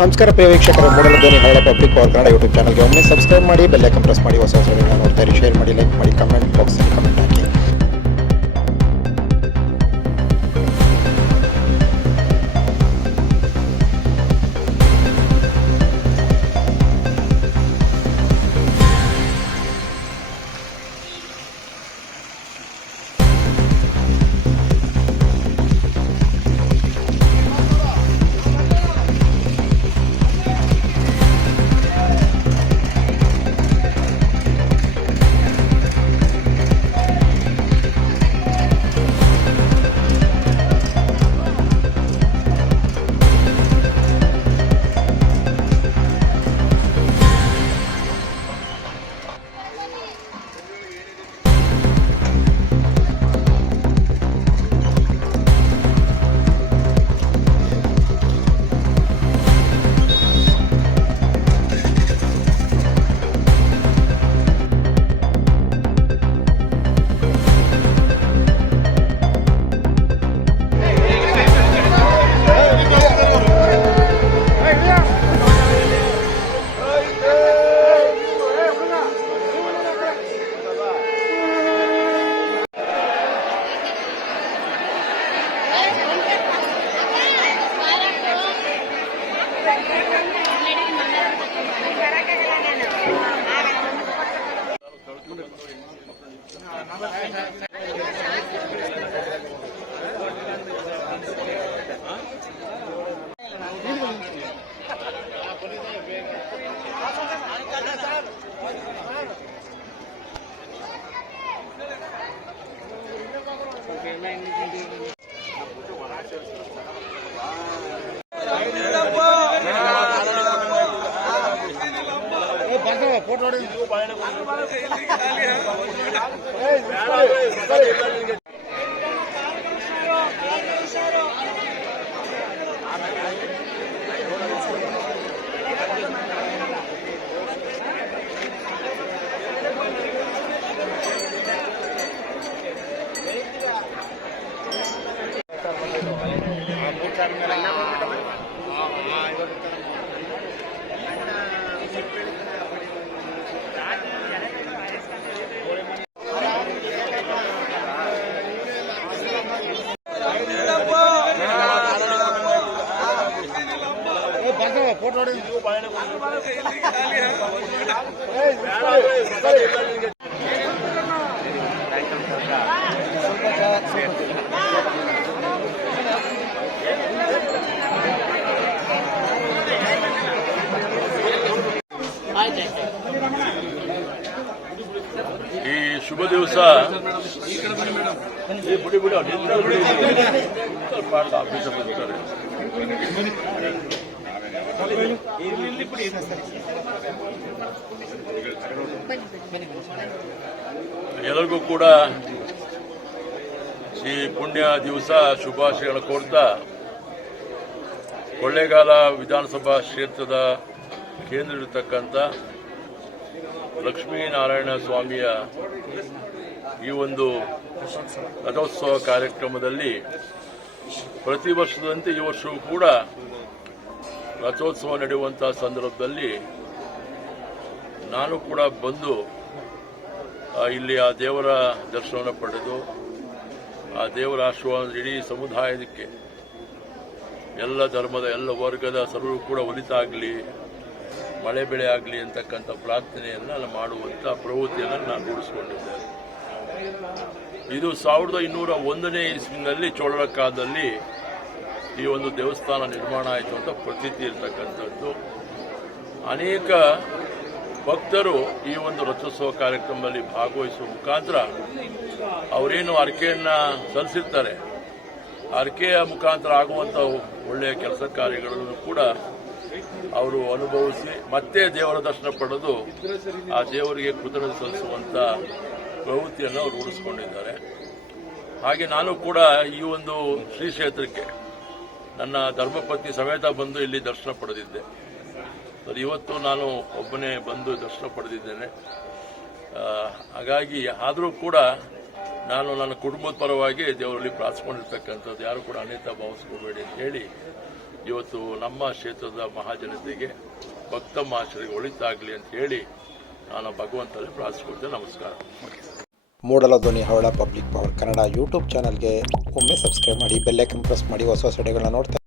ನಮಸ್ಕಾರ ಪ್ರಿಯ ವೀಕ್ಷಕರು, ಮೂಡಲಧ್ವನಿ ಹಳ್ಳ ಪಬ್ಲಿಕ್ ಪವರ್ ಕನ್ನಡ ಯೂಟ್ಯೂಬ್ ಚಾನಲ್ಗೆ ಒಮ್ಮೆ ಸಬ್ಸ್ಕ್ರೈಬ್ ಮಾಡಿ, ಬೆಲ್ ಐಕಾನ್ ಪ್ರೆಸ್ ಮಾಡಿ, ಹೊಸ ವಿಡಿಯೋಗಳನ್ನ ನೋಡ್ತಾ ಇರಿ. ಶೇರ್ ಮಾಡಿ, ಲೈಕ್ ಮಾಡಿ, ಕಮೆಂಟ್ ಬಾಕ್ಸಲ್ಲಿ ಕಮೆಂಟ್ ಹಾಕಿ. ಈ ಶುಭ ದಿವಸ ಆಫೀಸ್ ಬರ್ತಾರೆ. ಎಲ್ಲರಿಗೂ ಕೂಡ ಈ ಪುಣ್ಯ ದಿವಸ ಶುಭಾಶಯಗಳನ್ನು ಕೋರ್ತಾ ಕೊಳ್ಳೇಗಾಲ ವಿಧಾನಸಭಾ ಕ್ಷೇತ್ರದ ಕೇಂದ್ರ ಇರತಕ್ಕಂಥ ಲಕ್ಷ್ಮೀನಾರಾಯಣ ಸ್ವಾಮಿಯ ಈ ಒಂದು ರಥೋತ್ಸವ ಕಾರ್ಯಕ್ರಮದಲ್ಲಿ ಪ್ರತಿ ವರ್ಷದಂತೆ ಈ ವರ್ಷವೂ ಕೂಡ ರಥೋತ್ಸವ ನಡೆಯುವಂತಹ ಸಂದರ್ಭದಲ್ಲಿ ನಾನು ಕೂಡ ಬಂದು ಇಲ್ಲಿ ಆ ದೇವರ ದರ್ಶನವನ್ನು ಪಡೆದು ಆ ದೇವರ ಆಶೀರ್ವಾದ ಇಡೀ ಸಮುದಾಯಕ್ಕೆ ಎಲ್ಲ ಧರ್ಮದ ಎಲ್ಲ ವರ್ಗದ ಸರ್ವರು ಕೂಡ ಒಲಿತಾಗಲಿ, ಮಳೆ ಬೆಳೆ ಆಗಲಿ ಅಂತಕ್ಕಂಥ ಪ್ರಾರ್ಥನೆಯನ್ನು ಮಾಡುವಂಥ ಪ್ರವೃತ್ತಿಯನ್ನು ನಾನು ರೂಢಿಸಿಕೊಂಡಿದ್ದೇನೆ. ಇದು 1201ನೇ ಇಸ್ವಿನಲ್ಲಿ ಚೋಳರ ಕಾಲದಲ್ಲಿ ಈ ಒಂದು ದೇವಸ್ಥಾನ ನಿರ್ಮಾಣ ಆಯಿತು ಅಂತ ಪ್ರತೀತಿ ಇರತಕ್ಕಂಥದ್ದು. ಅನೇಕ ಭಕ್ತರು ಈ ಒಂದು ರಥೋತ್ಸವ ಕಾರ್ಯಕ್ರಮದಲ್ಲಿ ಭಾಗವಹಿಸುವ ಮುಖಾಂತರ ಅವರೇನು ಹರಕೆಯನ್ನು ಸಲ್ಲಿಸಿರ್ತಾರೆ, ಹರಕೆಯ ಮುಖಾಂತರ ಆಗುವಂಥ ಒಳ್ಳೆಯ ಕೆಲಸ ಕಾರ್ಯಗಳನ್ನು ಕೂಡ ಅವರು ಅನುಭವಿಸಿ ಮತ್ತೆ ದೇವರ ದರ್ಶನ ಪಡೆದು ಆ ದೇವರಿಗೆ ಕೃತಜ್ಞತೆ ಸಲ್ಲಿಸುವಂಥ ಪ್ರವೃತ್ತಿಯನ್ನು ಅವರು ರೂಢಿಸಿಕೊಂಡಿದ್ದಾರೆ. ಹಾಗೆ ನಾನು ಕೂಡ ಈ ಒಂದು ಶ್ರೀ ಕ್ಷೇತ್ರಕ್ಕೆ ನನ್ನ ಧರ್ಮಪತ್ನಿ ಸಮೇತ ಬಂದು ಇಲ್ಲಿ ದರ್ಶನ ಪಡೆದಿದ್ದೆ. ಇವತ್ತು ನಾನು ಒಬ್ಬನೇ ಬಂದು ದರ್ಶನ ಪಡೆದಿದ್ದೇನೆ. ಹಾಗಾಗಿ ಆದರೂ ಕೂಡ ನಾನು ನನ್ನ ಕುಟುಂಬದ ಪರವಾಗಿ ದೇವರಲ್ಲಿ ಪ್ರಾರ್ಥಿಸಿಕೊಂಡಿರ್ತಕ್ಕಂಥದ್ದು, ಯಾರು ಕೂಡ ಅನ್ಯತಾ ಭಾವಿಸ್ಕೋಬೇಡಿ ಅಂತ ಹೇಳಿ ಇವತ್ತು ನಮ್ಮ ಕ್ಷೇತ್ರದ ಮಹಾಜನತೆಗೆ ಭಕ್ತ ಮಹಾಶಯರಿಗೆ ಒಳಿತಾಗಲಿ ಅಂತ ಹೇಳಿ ನಾನು ಭಗವಂತನಲ್ಲಿ ಪ್ರಾರ್ಥಿಸ್ಕೊಳ್ತೇನೆ. ನಮಸ್ಕಾರ. ಮೂಡಲ ಧ್ವನಿ ಹವಳ ಪಬ್ಲಿಕ್ ಪವರ್ ಕನ್ನಡ ಯೂಟ್ಯೂಬ್ ಚಾನಲ್ಗೆ ಒಮ್ಮೆ ಸಬ್ಸ್ಕ್ರೈಬ್ ಮಾಡಿ, ಬೆಲ್ ಐಕನ್ ಪ್ರೆಸ್ ಮಾಡಿ ಹೊಸ ವಿಡಿಯೋಗಳನ್ನ ನೋಡ್ತಾ